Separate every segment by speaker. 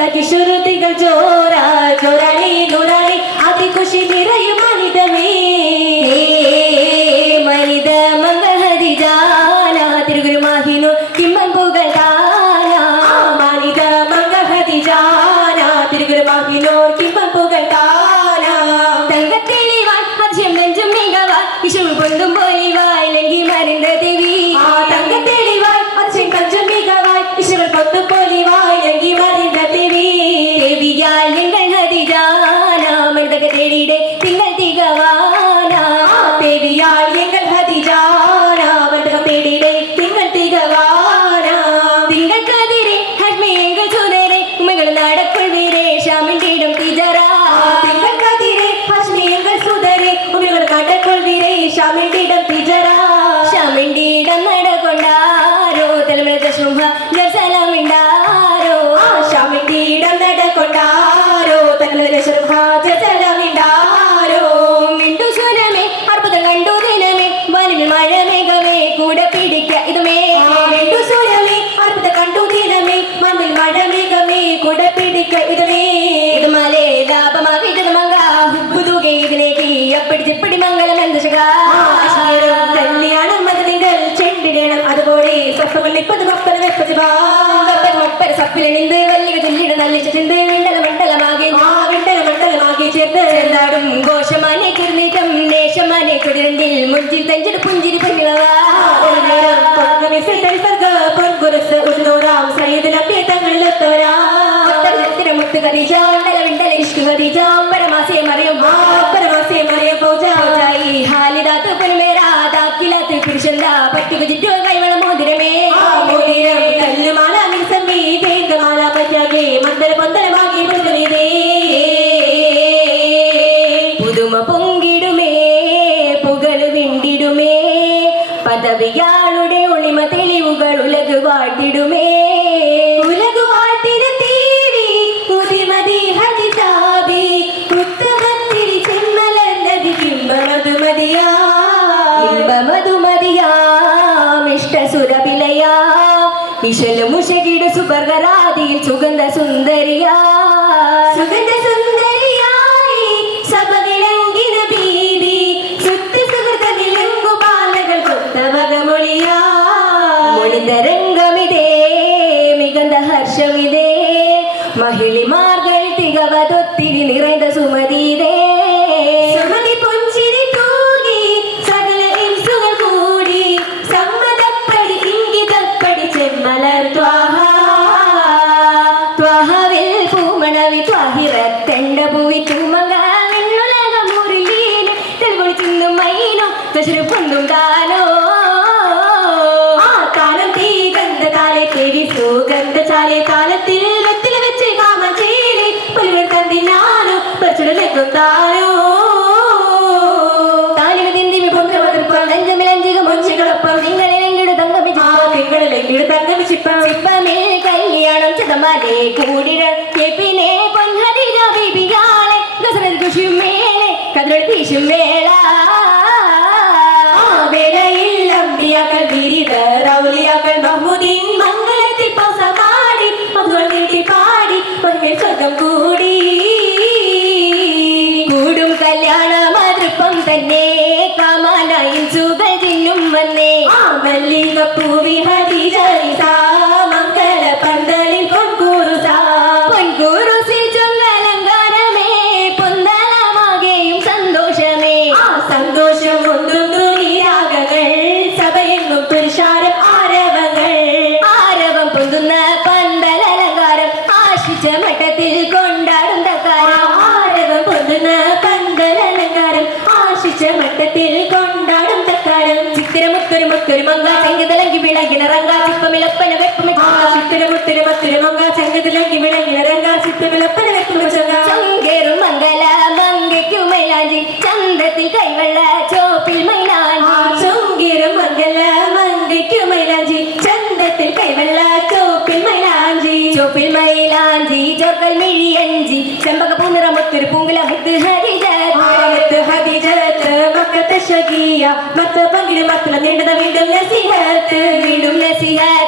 Speaker 1: സഖിശ്രുതികൾ ജോരാ ജോരാണി നുരാണി അതികുശി നിറയും മനിതമേ. മനിത മംഗഹരി ജാന തിരുഗുരുമാഹിനു കിമ്മൻ പുകൾ താന മനിത മംഗഹരി ജാന തിരുഗുരുമാഹിനോർ diddy diddy. കപ്പിലിണിന്ത് വല്ലിക ചൊല്ലിട നല്ലിച്ചിട്ടുണ്ട് വിണ്ടല മണ്ഡലമാകെ ആ വിണ്ടല മണ്ഡലമാകെ ചേർത്ത് ചേർന്നാടും ഘോഷമാനെ കുരുനീറ്റം നേഷമാനെ കുതിരണ്ടിൽ മുഞ്ചിൽ തഞ്ചിട് പുഞ്ചിരി പെണ്ണിളവാ. ഉന്നോറാം സയ്യിദ് നബി ചിപ്പമേ കല്യാണം ചതമാലേ കൂടിട പിന്നെ പൊന്നതിര ബിബിയാളെ ദസറ കൃഷിയും മേളെ. ചമത്തത്തിൽ കൊണ്ടാടും തക്കാരം. ചിത്തിര മുത്തൊരു മുത്തൊരു മങ്ക ചെങ്കതലങ്കി വിളങ്ങിനിറങ്ങ ചിത്തമിലപ്പന വെപ്പമിത്ര മുത്തൊരു മുത്തൊരു മങ്ക ചെങ്കതലങ്കി
Speaker 2: ഷകിയ മത്ത് പങ്കിട് മക്കളെ നീണ്ടത് വീണ്ടും നസീഹത്ത്
Speaker 1: വീണ്ടും നസിഹത്ത്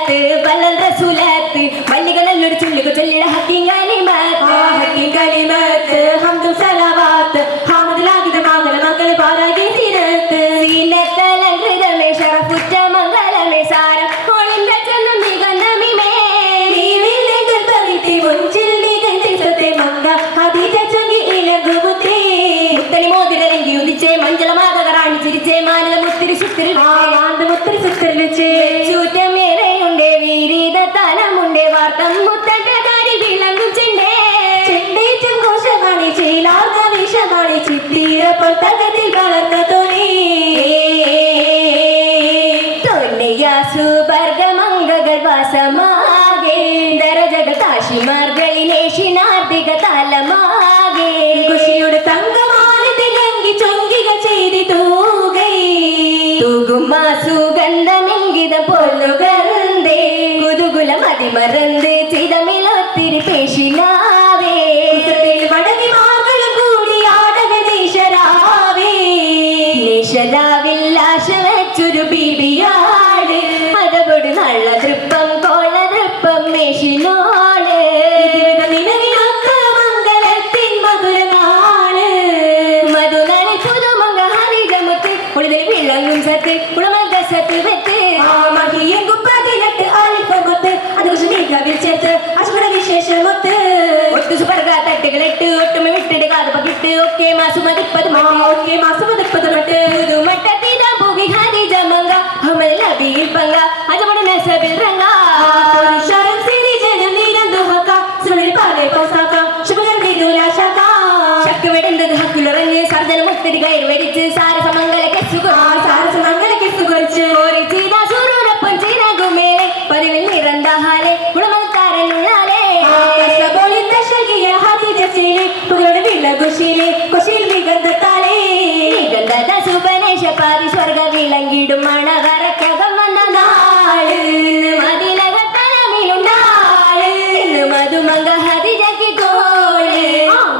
Speaker 2: ചിത്തീര പുസ്തകത്തിൽ വളർന്ന തോണി
Speaker 1: വാസമാകെ.
Speaker 2: ചെയ്തി തൂകൈ.
Speaker 1: തൂകുമാ സുഗന്ധമിങ്കിത പൊല്ലുകന്തേ കുതുകുല മതിമറந்து பொழுதில் விளங்கும் சத்து குணமந்த
Speaker 2: சத்து வெத்து. ஆமாகி எங்கும்
Speaker 1: பதினெட்டு ஆலிப்ப கொத்து அது கொஞ்சம் நீங்காவில் சேர்த்து அசுமர
Speaker 2: விசேஷம் ஒத்து ஒட்டு சுபர்கா தட்டுகள் எட்டு ஒட்டுமை விட்டுடுகாத பகிட்டு
Speaker 1: ஓகே மாசு மதிப்பது ஓகே மாசு மதிப்பது மட்டு. புது ഇന്ന് ഹരിജകി കോൾ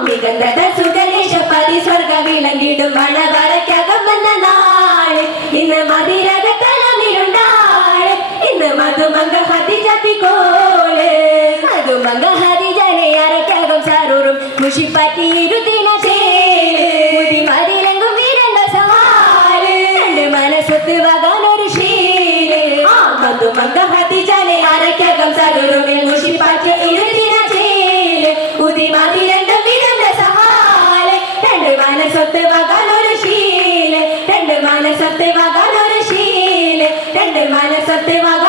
Speaker 2: നിഗന്ധത സുഗണേശ പതി സ്വർഗ വിളങ്ങിടും മണവരക്കകം വന്ന നാൾ ഇന്ന് മതിരകത്തലമിരുണ്ടാൾ ഇന്ന് മധുമംഗ ഹതിജത്തി കോൾ
Speaker 1: മധുമങ്ക ഹതിജനെ അരക്കകം സാറൂറും മുഷിപ്പറ്റി ഇരുതിന മുതി മതിലെങ്കും വീരണ്ട സവാൽ രണ്ട് മനസ്സൊത്ത് വകാനൊരു
Speaker 2: ആ മധുമംഗ ഹതിജനെ അരക്കകം സലുരുമിൽ മനസ്സൊത്ത് വകാനൊരു ശീൽ. രണ്ട് മനസ്സൊത്ത് ശീൽ. രണ്ട് മനസ്സൊത്ത് വകാൻ